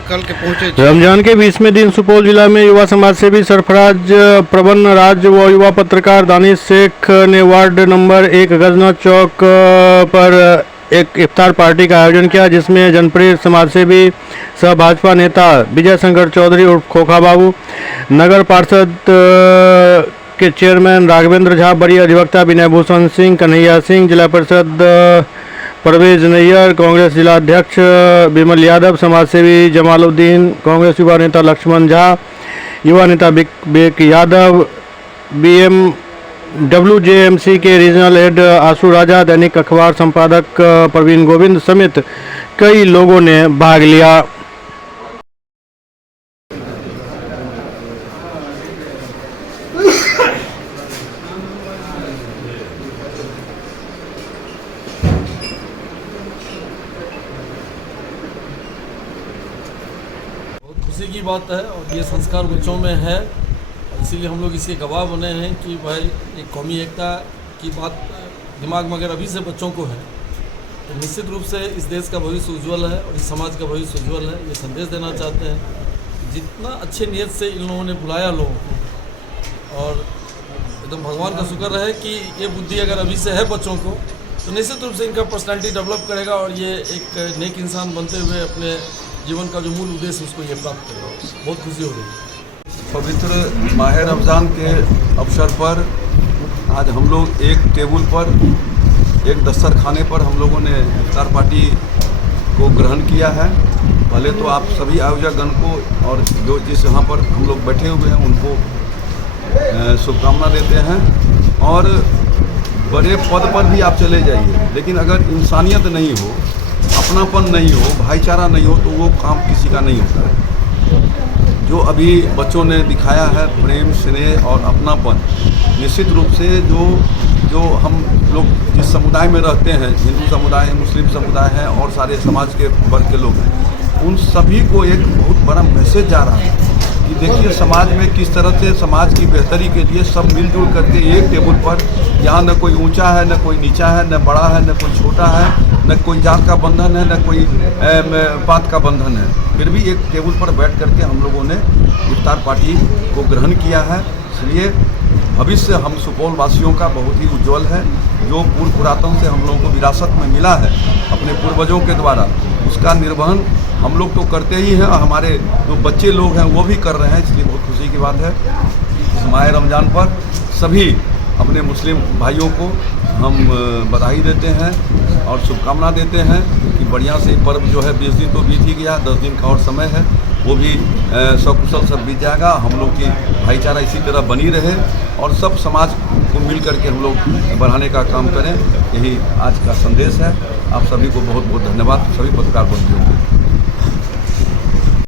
कल के पहुंचे। रमजान के 20वें दिन सुपौल जिला में युवा समाज सेवी सरफराज प्रबन राज व युवा पत्रकार दानिश शेख ने वार्ड नंबर 1 गजना चौक पर एक इफ्तार पार्टी का आयोजन किया, जिसमें जनप्रिय समाजसेवी सह भाजपा नेता विजय शंकर चौधरी उर्फ खोखा बाबू, नगर पार्षद के चेयरमैन राघवेंद्र झा, बड़ी अधिवक्ता विनय भूषण सिंह, कन्हैया सिंह, जिला परिषद परवेज नैयर, कांग्रेस जिला अध्यक्ष विमल यादव, समाजसेवी जमालुद्दीन, कांग्रेस युवा नेता लक्ष्मण झा, युवा नेता विवेक यादव, BMWJMC के रीजनल हेड आशु राजा, दैनिक अखबार संपादक प्रवीण गोविंद समेत कई लोगों ने भाग लिया। खुशी की बात है और ये संस्कार बच्चों में है, इसीलिए हम लोग इसके गवाह बने हैं कि भाई एक कौमी एकता की बात दिमाग में अगर अभी से बच्चों को है तो निश्चित रूप से इस देश का भविष्य उज्ज्वल है और इस समाज का भविष्य उज्ज्वल है। ये संदेश देना चाहते हैं। जितना अच्छे नियत से इन लोगों ने बुलाया लोगों को, और एकदम भगवान का शुक्र है कि ये बुद्धि अगर अभी से है बच्चों को तो निश्चित रूप से इनका पर्सनैलिटी डेवलप करेगा और ये एक नेक इंसान बनते हुए अपने जीवन का जो मूल उद्देश्य उसको ये प्राप्त करेगा। बहुत खुशी हो रही है। पवित्र माह रमज़ान के अवसर पर आज हम लोग एक टेबल पर, एक दस्तरखाने पर हम लोगों ने इफ्तार पार्टी को ग्रहण किया है। पहले तो आप सभी आयोजकगण को और जो जिस यहाँ पर हम लोग बैठे हुए हैं उनको शुभकामना देते हैं। और बड़े पद पर भी आप चले जाइए, लेकिन अगर इंसानियत नहीं हो, अपनापन नहीं हो, भाईचारा नहीं हो, तो वो काम किसी का नहीं होता है। जो अभी बच्चों ने दिखाया है प्रेम, स्नेह और अपनापन, निश्चित रूप से जो हम लोग जिस समुदाय में रहते हैं, हिंदू समुदाय, मुस्लिम समुदाय है और सारे समाज के वर्ग के लोग हैं, उन सभी को एक बहुत बड़ा मैसेज जा रहा है कि देखिए समाज में किस तरह से समाज की बेहतरी के लिए सब मिलजुल करके एक टेबल पर, यहाँ न कोई ऊंचा है, न कोई नीचा है, न बड़ा है, न कोई छोटा है, न कोई जात का बंधन है, न कोई पात का बंधन है, फिर भी एक टेबल पर बैठ करके हम लोगों ने इफ्तार पार्टी को ग्रहण किया है। इसलिए भविष्य हम सुपौल वासियों का बहुत ही उज्जवल है। जो पूर्व पुरातन से हम लोगों को विरासत में मिला है अपने पूर्वजों के द्वारा, उसका निर्वहन हम लोग तो करते ही हैं और हमारे जो बच्चे लोग हैं वो भी कर रहे हैं। इसलिए बहुत खुशी की बात है। इस माह रमज़ान पर सभी अपने मुस्लिम भाइयों को हम बधाई देते हैं और शुभकामना देते हैं कि बढ़िया से पर्व जो है 20 दिन तो बीत ही गया, 10 दिन का और समय है, वो भी सकुशल सब बीत जाएगा। हम लोग की भाईचारा इसी तरह बनी रहे और सब समाज को मिल करके हम लोग बढ़ाने का काम करें, यही आज का संदेश है। आप सभी को बहुत बहुत धन्यवाद, सभी पत्रकार बंधुओं को।